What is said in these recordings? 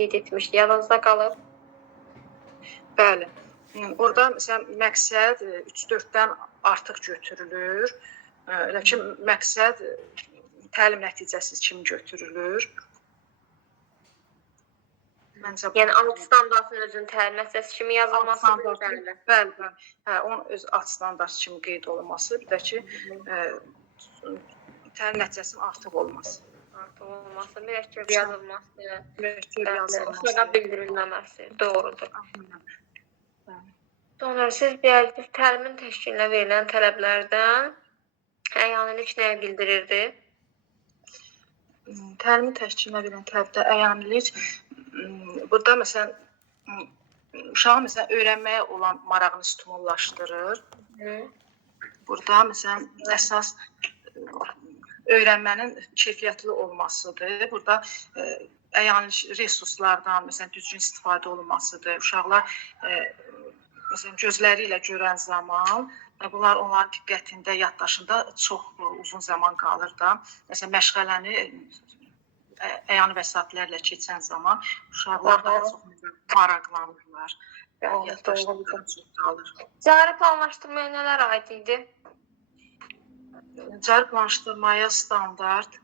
qeyd etmişdi. Yadınızda qalıb? Bəli. Orada məsələn məqsəd 3-4-dən artıq götürülür. Lakin məqsəd təlim nəticəsi kimi götürülür. Məncə Yəni alt standartın özünün təlim nəticəsi kimi yazılması bəli, bəli. Hə, onun öz alt standart kimi qeyd olunması, bir də ki, təlim nəticəsinin artıq olması. Artıq olması, mürəkkəb yazılması, Mürəkkəb yazılması, uşağa bildirilməməsi, doğrudur. Sonra siz deyərsiniz, təlimin təşkilinə verilən tələblərdən əyanilik nəyə bildirirdi? Təlimin təşkilinə verilən tələbdə əyanilik, burada məsələn, uşağın məsələn öyrənməyə olan marağını stimullaşdırır. Burada məsələn, əsas öyrənmənin keyfiyyətli olmasıdır. Burada əyanilik resurslardan məsələn düzgün istifadə olunmasıdır. Uşaqlar məsələn gözləri ilə görən zaman bunlar onların diqqətində, yaddaşında çox uzun zaman qalır da. Məsələn məşğələni əyani vəsaitlərlə keçən zaman uşaqlar daha çox maraqlanırlar. Yaddaşlarında çox qalır. Cari planlaşdırmaya nələr aid idi? Cari planlaşdırmaya standart,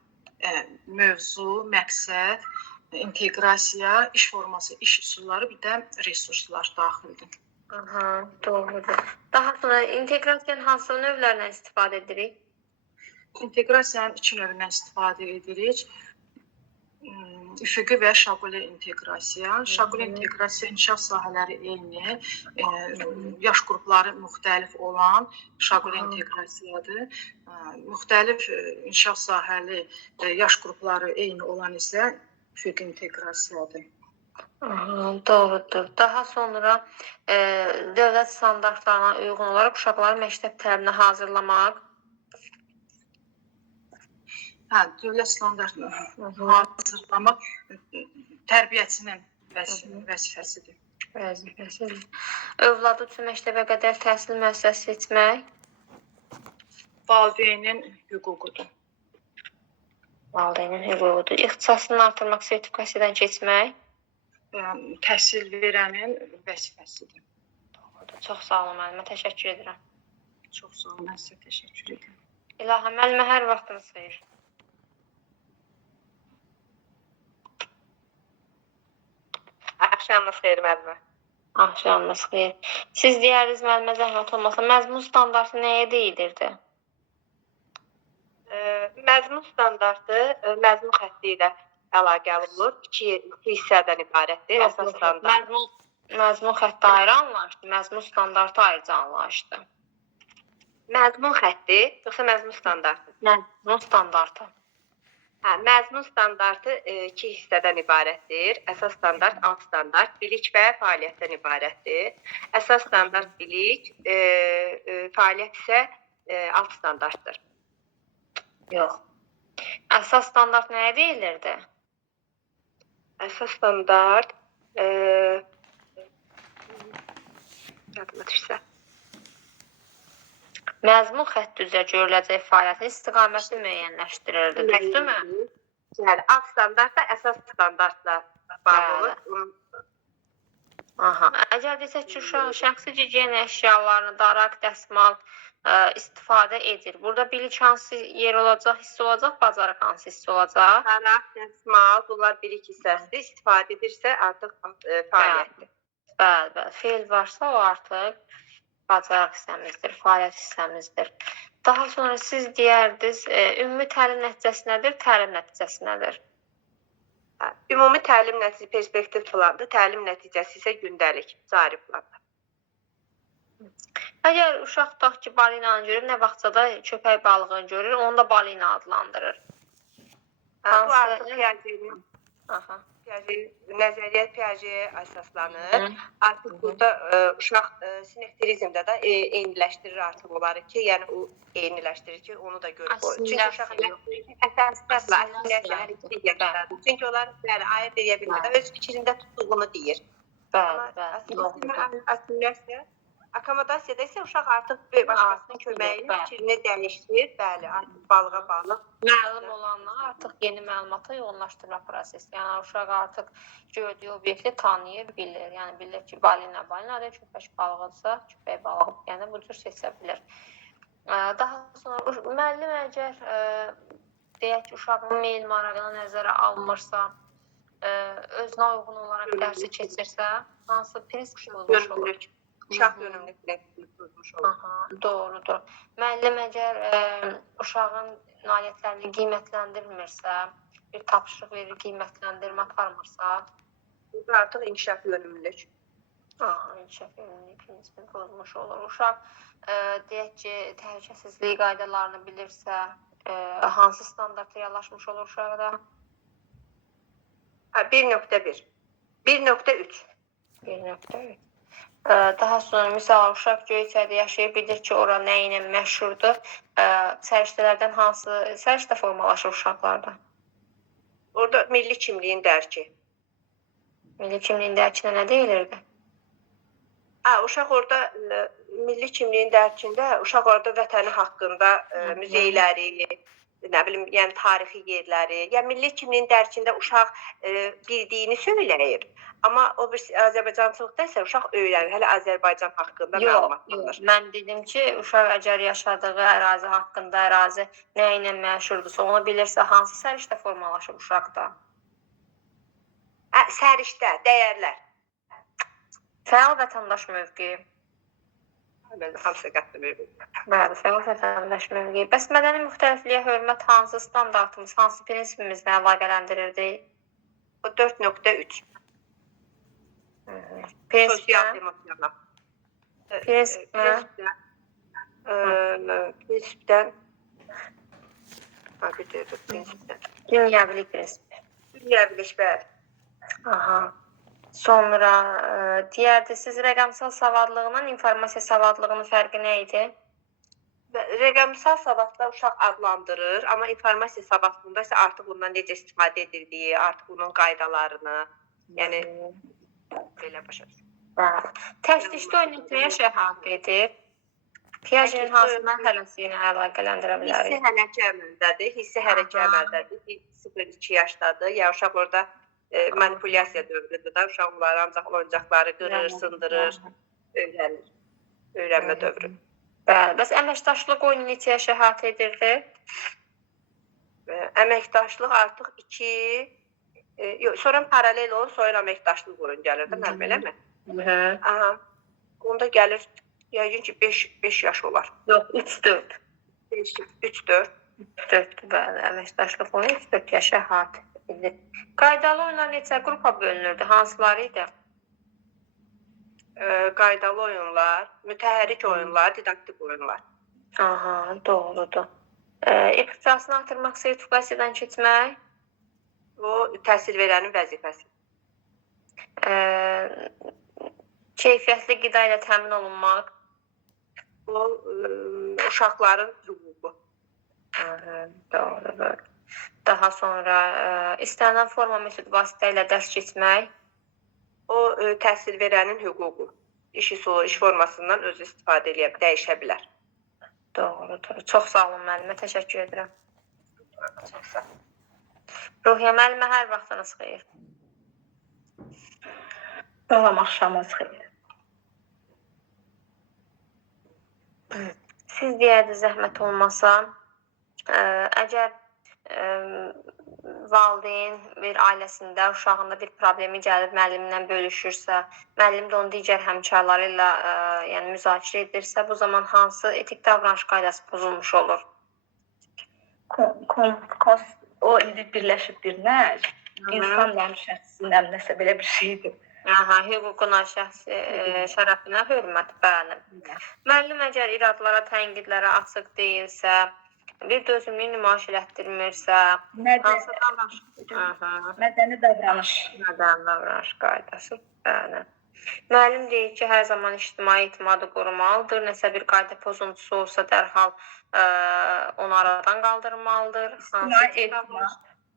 mövzu, məqsəd, inteqrasiya, iş forması, iş üsulları, bir də resurslar daxildir. Aha, doğrudur. Daha sonra inteqrasiyanın hansı növlərindən istifadə edirik? İnteqrasiyanın iki növündən istifadə edirik. Üfüqi və şaquli inteqrasiya. Şaquli inteqrasiya inkişaf sahələri eyni, yaş qrupları müxtəlif olan şaquli inteqrasiyadır. Müxtəlif inkişaf sahəli yaş qrupları eyni olan isə üfüqi inteqrasiyadır. Doğrudur. Daha sonra dövlət standartlarına uyğun olaraq uşaqları məktəb təliminə hazırlamaq. Hə, dövlət standartına hazırlamaq tərbiyəçinin vəzifəsidir. Övladı üçün məktəbə qədər təhsil müəssisəsi seçmək. Valideynin hüququdur. Valideynin hüququdur. İxtisasını artırmaq, sertifikasiyadan keçmək. Təhsil verənin vəzifəsidir. Doğrudur. Çox sağ olun müəllimə, təşəkkür edirəm. Çox sağ olun, mən sizə təşəkkür edirəm. İlahə, müəllimə hər vaxtınız xeyir. Axşamınız xeyir müəllimə. Axşamınız xeyir. Siz deyərdiniz müəllimə zəhmət olmasa, məzmun standartı nəyə deyilirdi? Məzmun standartı məzmun xətti ilə əlaqəli olur. İki hissədən ibarətdir. Əsas standart. Məzmun xətti ayrı anlayışdır, məzmun standartı ayrıca anlayışdır. Məzmun xətti yoxsa məzmun standartı? Məzmun standartı. Hə, məzmun standartı iki hissədən ibarətdir. Əsas standart, alt standart, bilik və fəaliyyətdən ibarətdir. Əsas standart bilik, fəaliyyət isə alt standartdır. Yox. Əsas standart nəyə deyilirdi? Əsas standart yadıma düşsə. Məzmun xətti üzrə görüləcək fəaliyyətin istiqaməti müəyyənləşdirilirdi, düzdürmü? Yəni alt standart da əsas standartla bağlı olur. Aha. Əgər desək ki, uşaq şəxsi gigiyena əşyalarını, daraq, dəsmal istifadə edir. Burada bilik hansı yer olacaq, hiss olacaq, bacarıq hansı hiss olacaq? Daraq, dəsmal, bunlar bilik hissəsidir. İstifadə edirsə artıq fəaliyyətdir. Bəli. Feil varsa o artıq bacarıq hissəmizdir, fəaliyyət hissəmizdir. Daha sonra siz deyərdiniz, ümumi təlim nəticəsi nədir, təlim nəticəsi nədir? Ümumi təlim nəticəsi perspektiv plandır, təlim nəticəsi isə gündəlik, cari plandır. Əgər uşaq tutaq ki, balina görür, nə vaxtsa da köpək balığını görür, onu da balina adlandırır. Bu artıq Piaget'in nəzəriyyat Piaget'ə əsaslanır. Artıq burada uşaq sinekterizmdə də eyniləşdirir artıq onları ki, yəni o eyniləşdirir ki, onu da görür. Çünki uşaq əsaslarla assimilasiya hərəkət edir. Çünki onlar ayırt edə bilmir, öz fikrində tutduğunu deyir. Assimilasiya Akkomodasiyada isə uşaq artıq başqasının Artıq köməyi ilə bilir, fikrini dəyişdirir. Bəli, artıq balığa balıq. Məlum olanlar artıq yeni məlumata yoğunlaşdırma prosesi. Yəni uşaq artıq gördüyü obyekti tanıyır, bilir. Yəni bilir ki, balinadır, köpək balığıdırsa, köpək balığı. Yəni bu cür seçə bilir. Daha sonra müəllim əgər deyək ki, uşağın meyil marağına nəzərə almırsa, özünə uyğun olaraq dərsi keçirsə, hansı prinsip pozmuş olur? Uşaq yönümlülüklə pozmuş olur. Aha, doğrudur. Müəllim əgər uşağın nailiyyətlərini qiymətləndirmirsə, bir tapşırıq verir, qiymətləndirmə aparmırsa, Bu artıq inkişaf yönümlülük. inkişaf yönümlülük prinsipini pozmuş olur. Uşaq deyək ki, təhlükəsizlik qaydalarını bilirsə, hansı standarta yanaşmış olur uşaqda? 1.1, 1.3. 1.3. Daha sonra misal uşaq Göyçayda yaşayır, bilir ki, ora nə ilə məşhurdur. Səriştələrdən hansı səriştə formalaşır uşaqlarda? Orada milli kimliyin dərki. Milli kimliyin dərkinə nə deyilirdi? Uşaq orada milli kimliyin dərkində uşaq orada vətəni haqqında muzeyləri, nə bilim, yəni tarixi yerləri, yəni milli kimliyin dərkində uşaq bildiyini söyləyir. Amma o bir Azərbaycançılıqda isə uşaq öyrənir. Hələ Azərbaycan haqqında məlumatlanır. Mən dedim ki, uşaq əgər yaşadığı ərazi haqqında, ərazi nə ilə məşhurdursa, onu bilirsə, hansı səriştə formalaşır uşaqda? Səriştə, dəyərlər. Fəal vətəndaş mövqeyi. Hamısı qatlı mövqeyi. Bəli, fəal vətəndaş mövqeyi. Bəs mədəni müxtəlifliyə hörmət hansı standartımız, hansı prinsipimizlə əlaqələndirirdi? O 4.3. Sosial demokratlar. Prinsipdən Dünyəvilik prinsipi. Dünyəvilik, bəli. Aha. Sonra digərdə siz rəqəmsal savadlığının informasiya savadlığının fərqi nə idi? Rəqəmsal savadla uşaq adlandırır, amma informasiya savadlığında isə artıq ondan necə istifadə edildiyi, artıq onun qaydalarını, yəni belə başa düşür. Təşdişdə oynatmaya şərait edir. Piagetin hansı mərhələsi ilə əlaqələndirə bilərik? Hissi hərəkə əməldədir, hissi hərəkə əməldədir. 0-2 yaşdadır. Ya uşaq orada manipulyasiya dövrüdür da, uşaq onları ancaq oyuncaqları qırır, sındırır, öyrənir. Öyrənmə dövrü. Bəli, bəs əməkdaşlıq oyunu neçəyə şərait edirdi? Əməkdaşlıq artıq 2, sonra paralel olur, sonra əməkdaşlıq oyun gəlir də, mənim eləmə? Onda gəlir, yəqin ki 5 yaş olar. Yox, 3-4. 3-4. 4-dür, bəli, əməkdaşlıq oyunu 3-4 yaşa şərait edir. Qaydalı oyunlar neçə qrupa bölünürdü, hansıları idi? Qaydalı oyunlar, mütəhərrik oyunlar, didaktik oyunlar. Aha, doğrudur. İxtisasını artırmaq, sertifikasiyadan keçmək? O, təhsil verənin vəzifəsi. Keyfiyyətli qida ilə təmin olunmaq? O, uşaqların hüququ. Doğrudur. Daha sonra istənilən forma metod vasitə ilə dərs keçmək? O, təhsil verənin hüququ. İş formasından özü istifadə edə bilər, dəyişə bilər. Doğrudur. Çox sağ olun müəllimə, təşəkkür edirəm. Çox sağ olun. Ruhiyyə müəllimə, hər vaxtınız xeyir. Salam, axşamınız xeyir. Siz deyərdi zəhmət olmasa, əgər valideyn bir ailəsində uşağında bir problemi gəlib müəllimlə bölüşürsə, müəllim də onu digər həmkarları ilə yəni müzakirə edirsə, bu zaman hansı etik davranış qaydası pozulmuş olur? O indi birləşib birinə, insanla şəxsinə nəsə belə bir şeydir. Aha, hüququna, şəxsi şərəfinə hörmət, bəli. Müəllim əgər iradlara, tənqidlərə açıq deyilsə, bir dözümlük nümayiş elətdirmirsə, hansı davranış? Mədəni davranış. Mədəni davranış qaydası, bəli. Müəllim deyir ki, hər zaman ictimai etimadı qorumalıdır. Nəsə bir qayda pozuntusu olsa dərhal onu aradan qaldırmalıdır.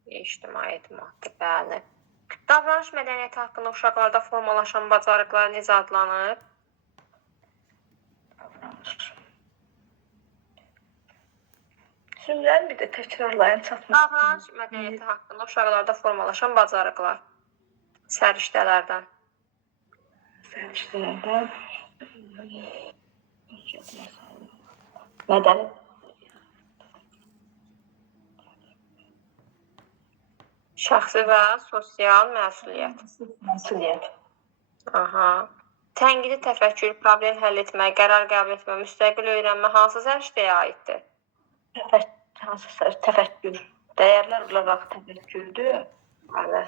İctimai etimaddır, bəli. Davranış mədəniyyəti haqqında uşaqlarda formalaşan bacarıqlar necə adlanır? Cümləni bir də təkrarlayın çatmış. Davranış mədəniyyəti haqqında uşaqlarda formalaşan bacarıqlar. Səriştələrdən. Səriştələrdən mədəni Şəxsi və sosial məsuliyyət. məsuliyyət. Aha. Tənqidi təfəkkür, problem həll etmə, qərar qəbul etmə, müstəqil öyrənmə hansı səriştəyə aiddir? Təfəkkür. Dəyərlər olaraq təfəkkürdür. Bəli.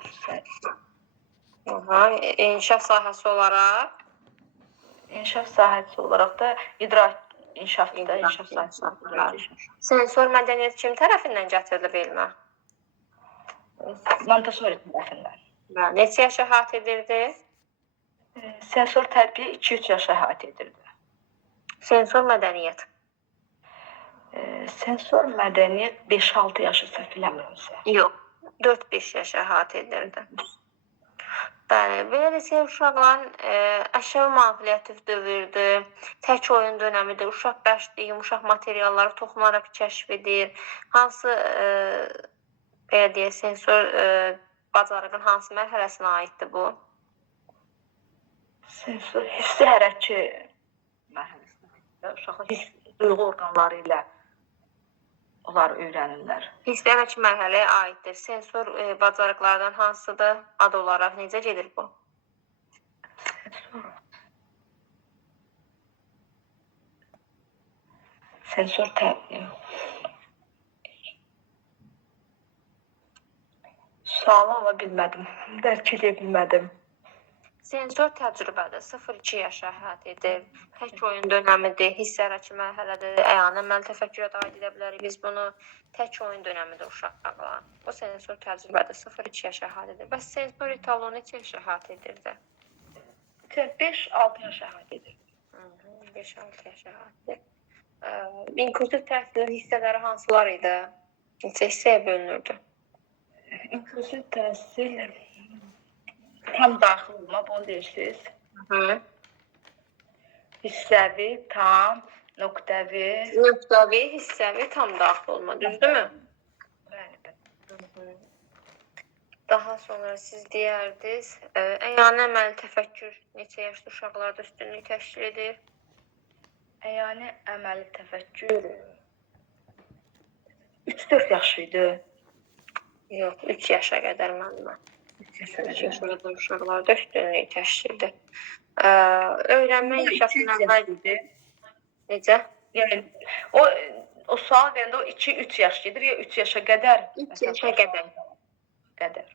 Aha. İnkişaf sahəsi olaraq İnkişaf sahəsi olaraq da idrak inkişafında inkişaf sahəsi. sensor mədəniyyət kim tərəfindən gətirilib elmə? Montessori tərəfindən. Bəli. Neçə yaş əhatə edirdi? Sensor tərbiyə 2-3 yaş əhatə edirdi. Sensor mədəniyyət. Sensor mədəniyyət 5-6 yaşı səhv eləmirəmsə. Yox. 4-5 yaş əhatə edirdi. Bəli, belə desək, uşaqların əşya manipulyativ dövrdür, tək oyun dönəmidir, uşaq bəşdir, yumuşaq materialları toxunaraq kəşf edir. Hansı, belə deyək, sensor bacarığın hansı mərhələsinə aiddir bu? Sensor hissi hərəkəti mərhələsinə. Uşaqlar hiss duyğu orqanları ilə onlar öyrənirlər. Hisslərə mərhələyə aiddir. Sensor bacarıqlardan hansıdır? Ad olaraq necə gedir bu? Sensor tərbiyə. Sualı ala bilmədim, dərk edə bilmədim. Sensor təcrübədir. 0-2 yaş əhatə edir. Tək oyun dönəmidir, hisslərəki mərhələdir. Əyan əməli təfəkkürə də aid edə bilərik biz bunu. Tək oyun dönəmidir uşaqlar. Bu sensor təcrübədir. 0-2 yaş əhatə edir. Bəs sensor italo neçə yaş əhatə edirdi? 5-6 yaş əhatə edir. 5-6 yaş əhatə edir. İnklusiv təhsilin hissələri hansılar idi? Neçə hissəyə bölünürdü? İnklusiv təhsil tam daxil olma, bunu deyirsiniz. Hissəvi, tam, nöqtəvi. Nöqtəvi, hissəvi, tam daxil olma, düzdürmü? Bəli. Daha sonra siz deyərdiniz, əyani əməli təfəkkür neçə yaşlı uşaqlarda üstünlük təşkil edir? Əyani əməli təfəkkür 3-4 yaş idi. Yox, 3 yaşa qədər müəllimə. 3 yaşa qədər uşaqlarda üstünlük təşkil edir. Öyrənmə inkişafından əvvəl necə? Yəni o sual verəndə o 2-3 yaş gedir ya 3 yaşa qədər? 3 yaşa qədər.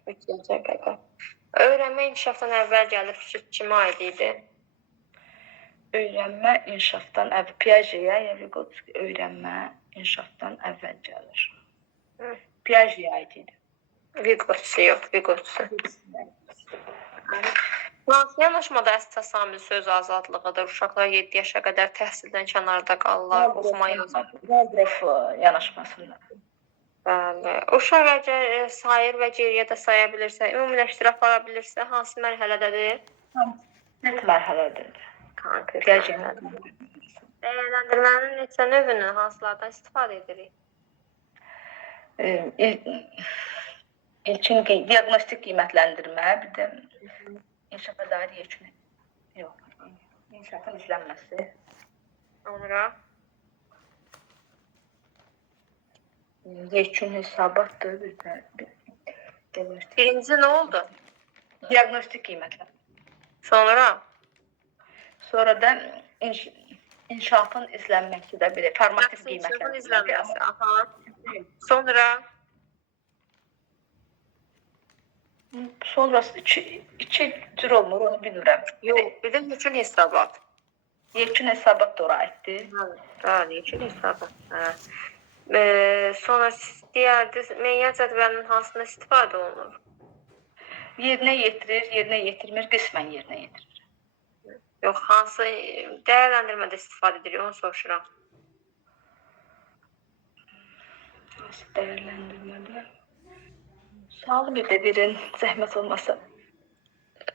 3 yaşa qədər. Öyrənmə inkişafdan əvvəl gəlir fikir kimə aid idi? Öyrənmə inkişafdan əvvəl Piaget'yə, ya Vygotsky öyrənmə inkişafdan əvvəl gəlir. Piaget'yə aid idi. Vygotsky yox, Vygotsky. Hansı yanaşmada əsas amil söz azadlığıdır? Uşaqlar 7 yaşa qədər təhsildən kənarda qalırlar, oxuma yazır. Valdorf yanaşmasında. Bəli. Uşaq əgər sayır və geriyə də saya bilirsə, ümumiləşdirə apara bilirsə, hansı mərhələdədir? Konkret mərhələdədir. Konkret mərhələdə. Dəyərləndirmənin neçə növünü hansılardan istifadə edirik? İlkin diaqnostik qiymətləndirmə, bir də inkişafa dair yekun. Yox, inkişafın izlənməsi. Sonra yekun hesabatdır, bir də birinci nə oldu? diaqnostik qiymətləndirmə. Sonra da inkişafın izlənməsi də belə formativ İnkişafın qiymətləndirmə. izlənməsi. Aha. Sonra Sonrası iki cür olmur, onu bilmirəm. yox, bir də yekun hesabat. Yekun hesabat da ora aiddir. Bəli, yekun hesabat. Sonra siz deyərdiniz, meyyər cədvəlinin hansında istifadə olunur? Yerinə yetirir, yerinə yetirmir, qismən yerinə yetirir. Yox, hansı dəyərləndirmədə istifadə edirik, onu soruşuram. Hansı dəyərləndirmədə? Sualı bir də verin, zəhmət olmasa.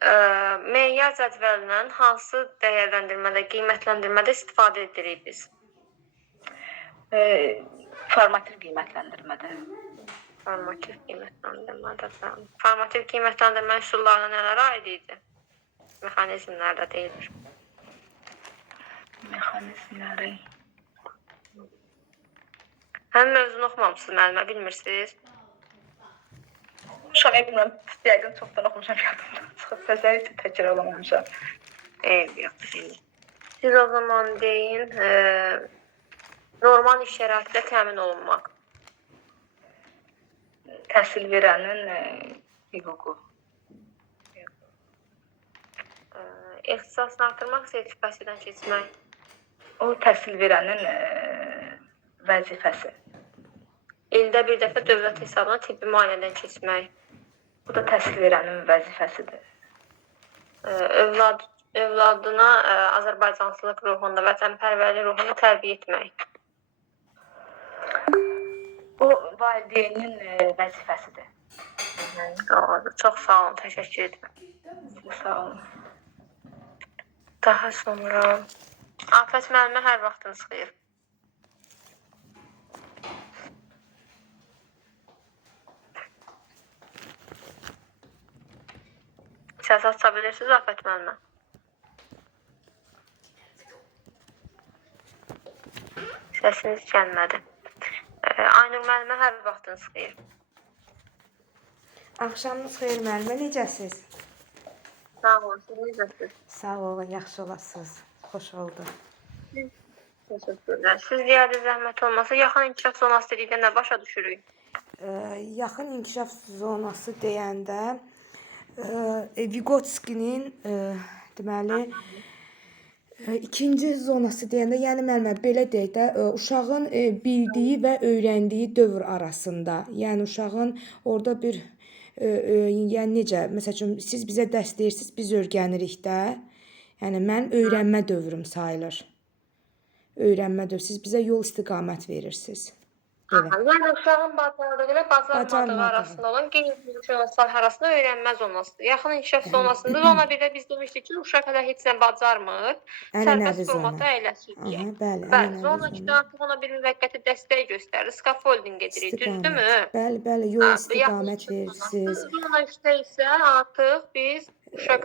Meyar cədvəlindən hansı dəyərləndirmədə, qiymətləndirmədə istifadə edirik biz? Formativ qiymətləndirmədə. Formativ qiymətləndirmədə. Formativ qiymətləndirmə üsullarına nələrə aid idi? Mexanizmlərdə deyilir. Mexanizmləri. Həm mövzunu oxumamısınız müəllimə, bilmirsiniz? Uşaq bilmirəm, yəqin çoxdan oxumuşam yadımda. Çıxıb sözləri üçün təkrar olamamışam. Yox. Siz o zaman deyin, normal iş şəraitində təmin olunmaq. Təhsil verənin hüququ. İxtisasını artırmaq, sertifikasiyadan keçmək. O təhsil verənin vəzifəsi. İldə bir dəfə dövlət hesabına tibbi müayinədən keçmək. Bu da təhsil verənin vəzifəsidir. Övladına Azərbaycançılıq ruhunda, vətənpərvərlik ruhunda tərbiyə etmək. O valideynin vəzifəsidir. Çox sağ olun, təşəkkür edirəm. Sağ olun. Daha sonra Afət müəllimə hər vaxtınız xeyir. Səs aça bilirsiniz Afət müəllimə? Səsiniz gəlmədi. Aynur müəllimə hər vaxtınız xeyir. Axşamınız xeyir müəllimə, necəsiz? Sağ olun, siz necəsiz? Sağ olun, yaxşı olasınız. Xoş oldu. Təşəkkürlər. Siz deyəli zəhmət olmasa, yaxın inkişaf zonası dedikdə nə başa düşürük? Yaxın inkişaf zonası deyəndə Vygotsky'nin deməli ikinci zonası deyəndə, yəni müəllimə belə deyək də, uşağın bildiyi və öyrəndiyi dövr arasında, yəni uşağın orada bir yəni necə, məsəl üçün siz bizə dərs deyirsiniz, biz öyrənirik də. Yəni mənim öyrənmə dövrüm sayılır. Öyrənmə dövrü. Siz bizə yol istiqamət verirsiniz. Belə. Yəni uşağın bacardığı ilə bacarmadığı arasında olan qeyri-mümkün zonası arasında öyrənmə zonasıdır. Yaxın inkişaf zonasında zona 1-də biz demişdik ki, uşaq hələ heç nə bacarmır, Ənənəvi sərbəst formada zona. əyləşir. Bəli, Bəli, zona 2-də artıq ona bir müvəqqəti dəstək göstərir, scaffolding edirik, düzdürmü? Bəli, yol istiqamət verirsiniz. Zona 3-də isə artıq biz uşaq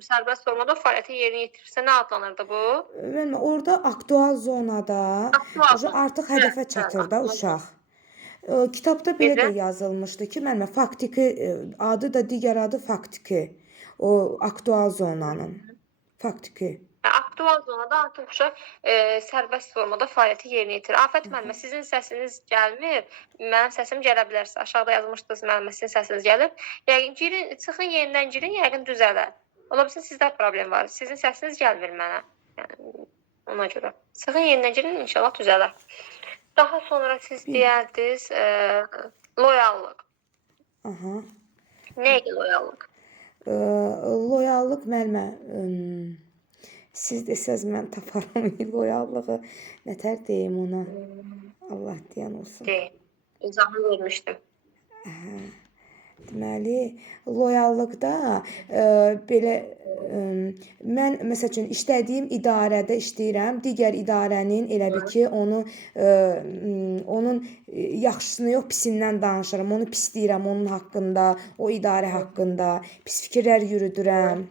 sərbəst formada fəaliyyəti yerinə yetirirsə nə adlanırdı bu? Müəllimə, orada aktual zonada artıq hədəfə çatır da uşaq. Kitabda belə də yazılmışdı ki, müəllimə, faktiki adı da digər adı faktiki. O aktual zonanın. Faktiki. Aktual zonada artıq uşaq sərbəst formada fəaliyyəti yerinə yetirir. Afət müəllimə, sizin səsiniz gəlmir. Mənim səsim gələ bilərsə, aşağıda yazmışdınız müəllimə, sizin səsiniz gəlib. Yəqin çıxın yenidən girin, yəqin düzələr. Ola bilsin sizdə problem var. Sizin səsiniz gəlmir mənə. Yəni ona görə. Çıxın yenidən girin, inşallah düzələr. Daha sonra siz deyərdiniz loyallıq. Aha. Nə idi loyallıq? Loyallıq müəllimə, siz desəz mən taparam loyallığı. Nətər deyim ona? Allah deyən olsun. Deyim. İzahını vermişdim. Deməli, loyallıqda belə mən məsəl üçün işlədiyim idarədə işləyirəm, digər idarənin elə bil ki, onun yaxşısını yox, pisindən danışıram, onu pisləyirəm onun haqqında, o idarə haqqında, pis fikirlər yürüdürəm.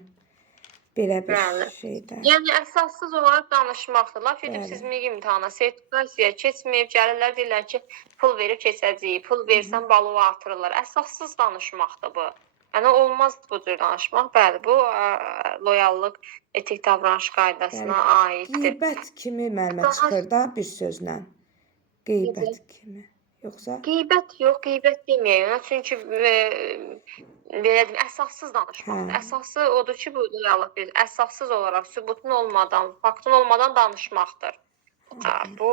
Belə bir şeydə. Yəni əsassız olaraq danışmaqdır. Laf edib siz MİQ imtahana, sertifikasiyaya keçməyib, gəlirlər deyirlər ki, pul verib keçəcəyik, pul versən balovu artırırlar. Əsassız danışmaqdır bu. Yəni olmaz bu cür danışmaq. Bəli, bu loyallıq etik davranış qaydasına aiddir. Qeybət kimi müəllimə çıxır da bir sözlə. Qeybət kimi. Yoxsa? Qeybət yox, qeybət deməyək. Çünki belə deyim, əsassız danışmaqdır. Əsası odur ki, bu loyallıq bir əsassız olaraq, sübutun olmadan, faktın olmadan danışmaqdır. Bu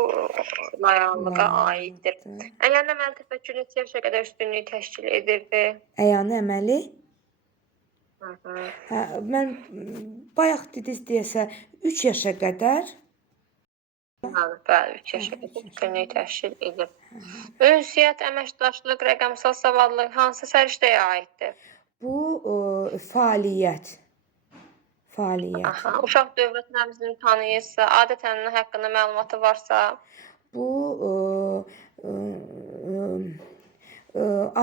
loyallığa aiddir. Əyani əməli təfəkkür neçə yaşa qədər üstünlüyü təşkil edirdi? Əyani əməli? Mən bayaq dediniz deyəsə 3 yaşa qədər. Bəli, 3 yaşa qədər üstünlüyü təşkil edir. Ünsiyyət, əməkdaşlıq, rəqəmsal savadlıq hansı səriştəyə aiddir? Bu fəaliyyət. Fəaliyyət. Aha, uşaq dövlət rəmzini tanıyırsa, adətən nə haqqında məlumatı varsa, Bu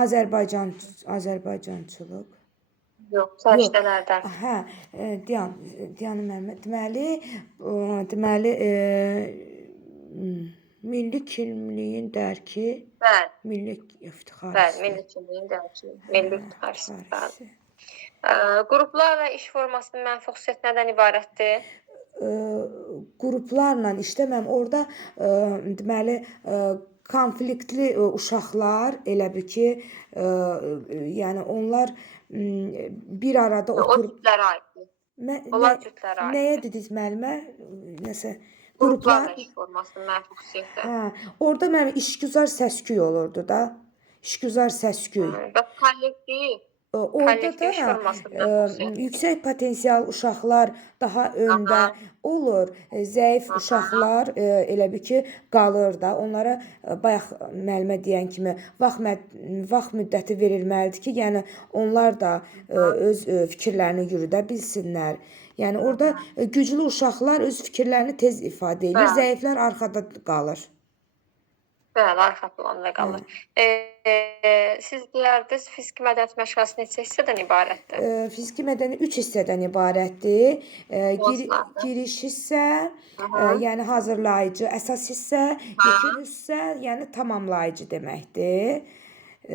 Azərbaycançılıq. yox, səriştələrdən. Hə, Diana müəllimə. Deməli, milli kimliyin dərki, Bəli, milli iftixar bəli, hissi. milli kimliyin dərki, milli iftixar hissi. hissi. Qruplarla iş formasının mənfi xüsusiyyəti nədən ibarətdir? Qruplarla işləməm. Orada deməli konfliktli uşaqlar elə bil ki, yəni onlar bir arada O oturub cütlərə aiddir. Onlar cütlərə aiddir. nəyə dediniz müəllimə? Nəsə Qruplarla iş formasının mənfi xüsusiyyəti. Hə, orada mənim işgüzar səsküy olurdu da. İşgüzar səsküy. Və kollektiv Orada kollektiv iş da formasının mənfi xüsusiyyəti. yüksək potensial uşaqlar daha öndə olur. Zəif uşaqlar elə bil ki, qalır da. Onlara bayaq müəllimə deyən kimi vaxt müddəti verilməlidir ki, yəni onlar da öz fikirlərini yürüdə bilsinlər. Yəni orada güclü uşaqlar öz fikirlərini tez ifadə edir, zəiflər arxada qalır. Bəli, arxa planda qalır. Siz deyərdiniz, fiziki mədəniyyət məşğələsi neçə hissədən ibarətdir? Fiziki mədəniyyət 3 hissədən ibarətdir. Giriş hissə, yəni hazırlayıcı, əsas hissə, yekun hissə, yəni tamamlayıcı deməkdir.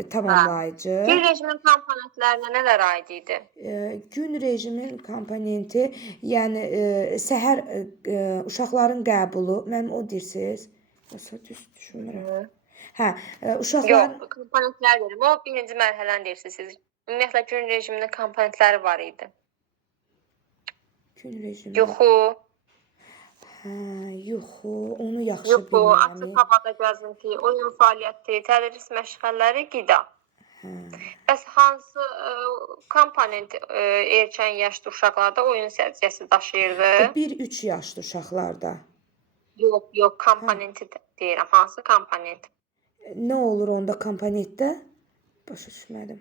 Tamamlayıcı. Gün rejimin komponentlərinə nələr aid idi? Gün rejimin komponenti, yəni səhər uşaqların qəbulu, mənim o deyirsiniz? Yoxsa düz düşünmürəm. Hə, uşaqlar... Yox, komponentlər verim. O birinci mərhələni deyirsiniz siz. Ümumiyyətlə gün rejiminin komponentləri var idi. Gün rejimi... Yuxu. Hə, yuxu, onu yaxşı Yuxu, bilmirəm. açıq havada gəzinti, oyun fəaliyyəti, tədris məşğələləri, qida. Bəs hansı komponent erkən yaşlı uşaqlarda oyun səviyyəsi daşıyırdı? 1-3 yaşlı uşaqlarda. Yox, komponenti deyirəm. Hansı komponent? Nə olur onda komponentdə? Başa düşmədim.